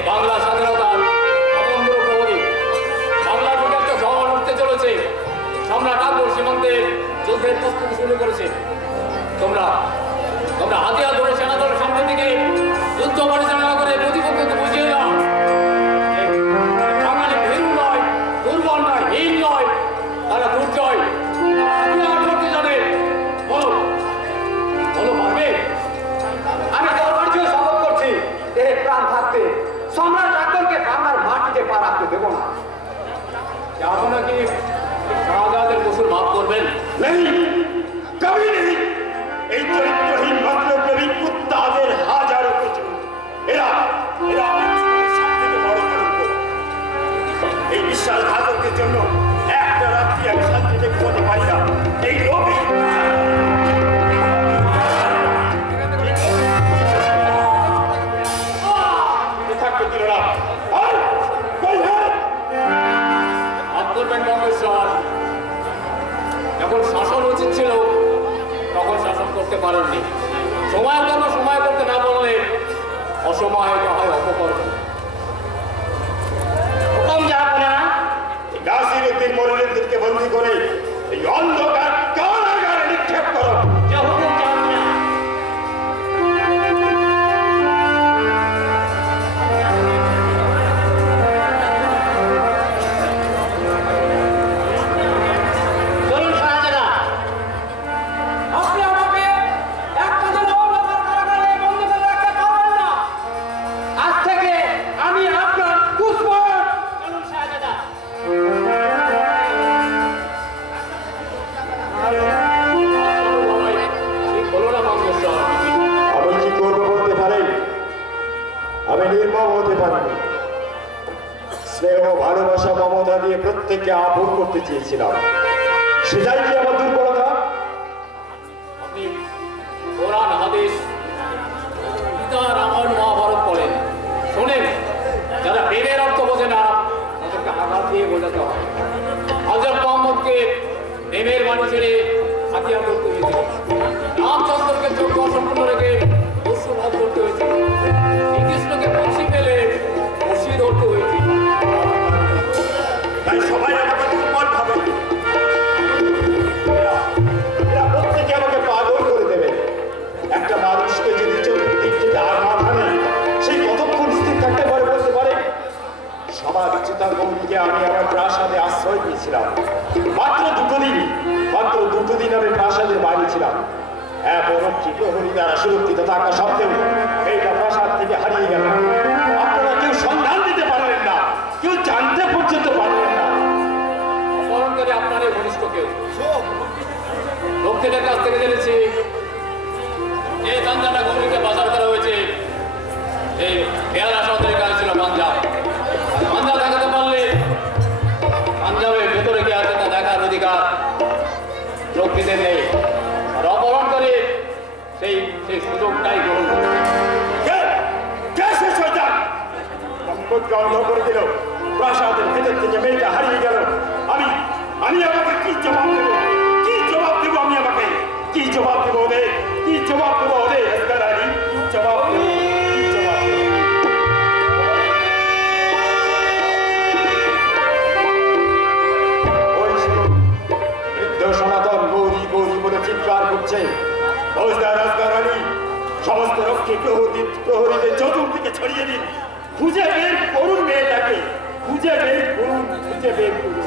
এই বাংলা স্বাধীনতার অবন্ধ প্রহরী। বাংলার বুকে একটা ঝড় উঠতে চলেছে। সম্রাট আকবর সীমান্তে যুদ্ধের প্রস্তুতি শুরু করেছে। তোমরা হাতিয়ার ধরে সেনাদলের সামনে থেকে যুদ্ধ পরিচালনা করে প্রতিপক্ষকে বুঝিয়ে দাও বাঙালি ভীরু নয়, দুর্বল নয়, হীন নয়, তারা দুর্জয়, হাতিয়ার ধরতে জানে। বলো বলো পারবে? আমি দরবার দিয়ে শপথ করছি, দেহে প্রাণ থাকতে সম্রাট আকবরকে বাংলার মাটিতে পা রাখতে দেবো না। যাবো নাকি শাহজাহাদের কসুর মাফ করবেন? নেই, কবি নেই। এই চরিত্রহীন ভদ্রপ্রেমিক কুত্তাদের হাজারো কিছু। এরা সবথেকে বড় কলঙ্ক। এই বিশ্বাসঘাতকের জন্য একটা রাত্রি আমি শান্তিতে ঘুমাতে পারি না। এই লোভী থাকতে দিল না। যখন শাসন উচিত ছিল তখন শাসন করতে পারেননি। সময় কর্ম সময় করতে না বললে অসময় হয় অপকর্ম। নাসিরউদ্দিন মনিরুদ্দিনকে বন্দী করে এই অন্ধকার কারাগারে নিক্ষেপ করো। স্নেহ ভালোবাসা মমতা দিয়ে প্রত্যেককে আপন করতে চেয়েছিলাম, সেটাই কি আমার দুর্বলতা? আপনি কোরআন হাদিস গীতার আমার মহাভারত পড়েন, শোনেন। যারা প্রেমের অর্থ বোঝে না তাদেরকে আঘাত দিয়ে বোঝাতে হয়। হযরত মুহাম্মদকে প্রেমের বাণী ছেড়ে হাতিয়ার করতে হয়েছিল। রামচন্দ্রকে যোগ্য অসম্পূর্ণ রেখে অশ্রুভাব করতে হয়েছিল। শ্রীকৃষ্ণকে ফাঁসি পেলে ফাঁসি ধরতে হয়েছিল। তাই সবাই আমাকে দুর্বল ভাবে, এরা প্রত্যেকে আমাকে পাগল করে দেবে। একটা মানুষকে যদি চতুর্দিক থেকে আঘাত আনে, সেই কতক্ষণ স্থির থাকতে পারে বলতে পারে? সবার চিতা গৌরীকে আমি আমার প্রাসাদে আশ্রয় দিয়েছিলাম। মাত্র দুটো দিন আমি প্রাসাদের বাইরে ছিলাম। পরক্ষী প্রহরী দ্বারা সুরক্ষিত থাকা সত্ত্বেও এইটা প্রাসাদ থেকে হারিয়ে গেল। আপনারা কেউ সন্ধান দিতে পারলেন না, কেউ জানতে পর্যন্ত পারলেন না। অপহরণকারী আপনার এই ঘনিষ্ঠ কেউ। লোকদের কাছ থেকে জেনেছি যে গাঞ্জাটা গৌরীকে বাজার করা হয়েছে এই বেহালা শহরের কাছে ছিল পাঞ্জাব। পাঞ্জাব দেখাতে পারলে পাঞ্জাবের ভেতরে কি আছে তা দেখার অধিকার লোকদের নেই। আর অপহরণ করে সেই সুযোগটাই গ্রহণ করে। সম্পদকে অন্ধ করে দিল, প্রাসাদের ভেতর থেকে মেয়েটা হারিয়ে গেল। আমি আমাকে কি জবাব দেবো? কি জবাব দেবো আমি? আমাকে কি জবাব দেবো ওদের? কি জবাব দেবো ওদের? কি জবাব দেবো? সনাতন গৌরী গৌরী বলে চিৎকার করছে। সমস্ত রক্ষী প্রহরীদের চতুর্দিকে ছড়িয়ে দিন। খুঁজে বের করুন মেয়েটাকে, খুঁজে বের করুন।